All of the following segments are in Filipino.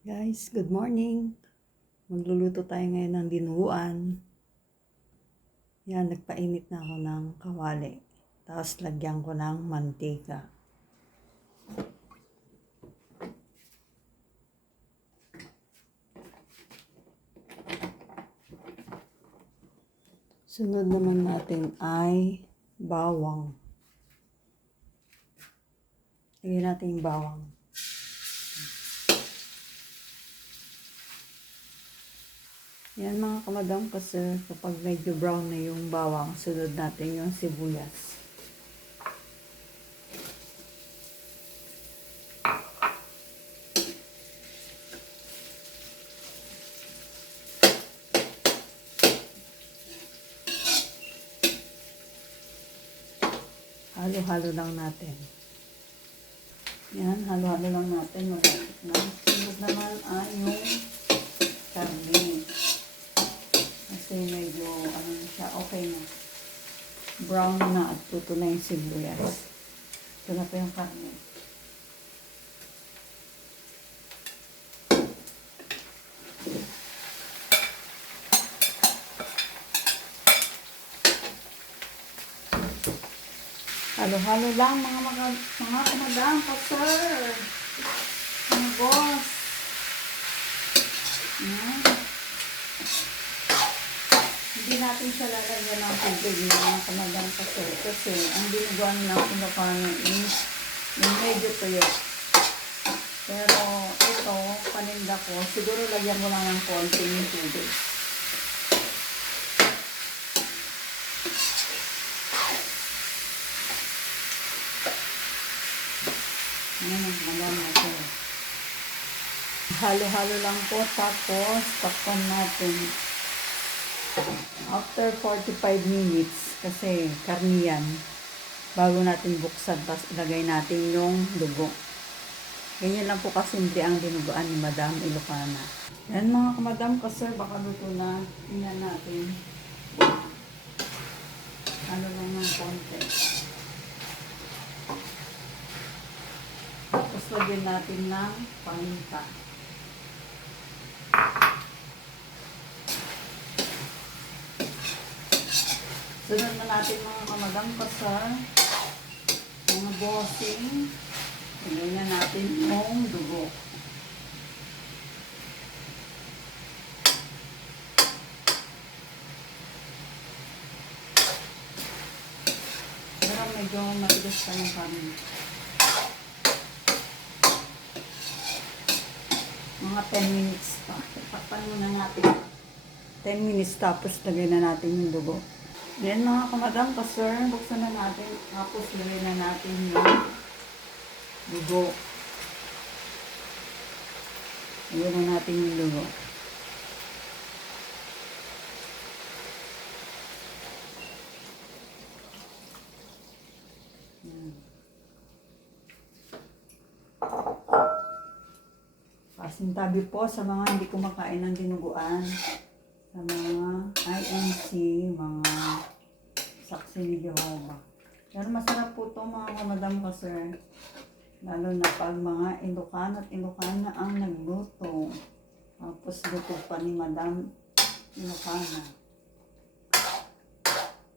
Guys, good morning. Magluluto tayo ngayon ng dinuguan. Yan, nagpainit na ako ng kawali. Tapos lagyan ko ng mantika. Sunod naman natin ay bawang. Lagyan natin yung bawang. Yan mga kamadam kasi kapag medyo brown na yung bawang, sunod natin yung sibuyas. Halo-halo lang natin. Yan, halo-halo lang natin. Sunod naman ay yung karne. Kasi medyo, ano siya, okay na. Brown na at tuto na yung sibuyas. Ito na po yung karne. Halo-halo lang mga mga, mga kamadam pa sir. Mga boss. Yan. Hindi natin siya lalagyan ng tubig mga kamadam pa sir. Kasi ang dinuguan ng Ilocano is yung medyo tuyo. Pero ito, paninda ko, siguro lagyan ko lang ng konting tubig. Ayan, malam na siya. Halo-halo lang po, tapos takpan natin. After 45 minutes, kasi karniyan, bago natin buksan, tapos ilagay natin yung dugo. Ganyan lang po kasimple ang dinuguan ni Madam Ilocana. Yan mga kamadam, kasi baka luto na. Tingnan natin. Ano lang ng konti. Tapos lagyan natin ng paminta. Sunod na natin mga kamagang pasar. Mga bossing. Lagyan na natin yung dugo. Pero medyo matigas pa yung kanin. Mga 10 minutes pa. Takpan muna natin. 10 minutes tapos lagay na natin yung dugo. Then mga kamadam, pasir, buksan na natin. Tapos lagay na natin yung dugo. Lagyan na natin yung dugo. Yan. Pasintabi po sa mga hindi kumakain ng dinuguan. Sa mga INC, mga saksi ni Jehovah. Pero masarap po to mga kamadam ko, sir. Lalo na pag mga Ilocano at Ilocana ang nagluto. Tapos luto pa ni Madam Ilocana.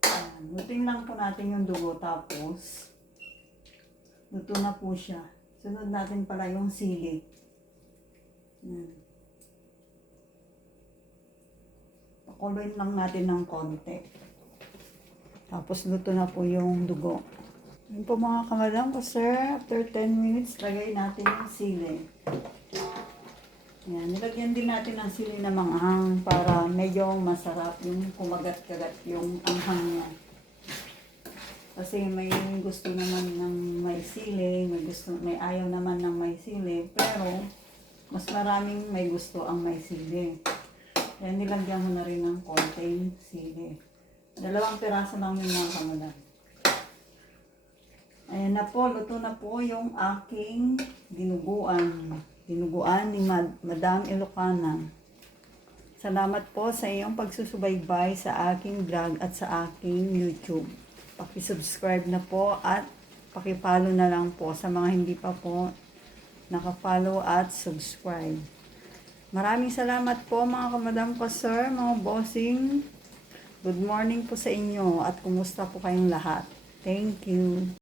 Ayan. Lutuin lang po natin yung dugo tapos luto na po siya. Sunod natin pala yung sili. Yan. Pakuloyin lang natin ng konti. Tapos luto na po yung dugo. Yun po mga kamadam ko sir. After 10 minutes, lagay natin yung sili. Yan. Nilagyan din natin ng sili na manghang para medyo masarap yung kumagat-kagat yung anghang niya. Kasi may gusto naman ng may sili, may gusto may ayaw naman ng may sili, pero mas maraming may gusto ang may sili. Kaya nilagyan mo na rin ng konting sili. Dalawang piraso lang yung mga kamadan. Ayan na po, luto na po yung aking dinuguan. Dinuguan ni Mad- Madam Ilocana. Salamat po sa iyong pagsusubaybay sa aking vlog at sa aking YouTube. Pakisubscribe na po at pakipalo na lang po sa mga hindi pa po nakapollow at subscribe. Maraming salamat po mga kamadam ko sir, mga bossing. Good morning po sa inyo at kumusta po kayong lahat. Thank you.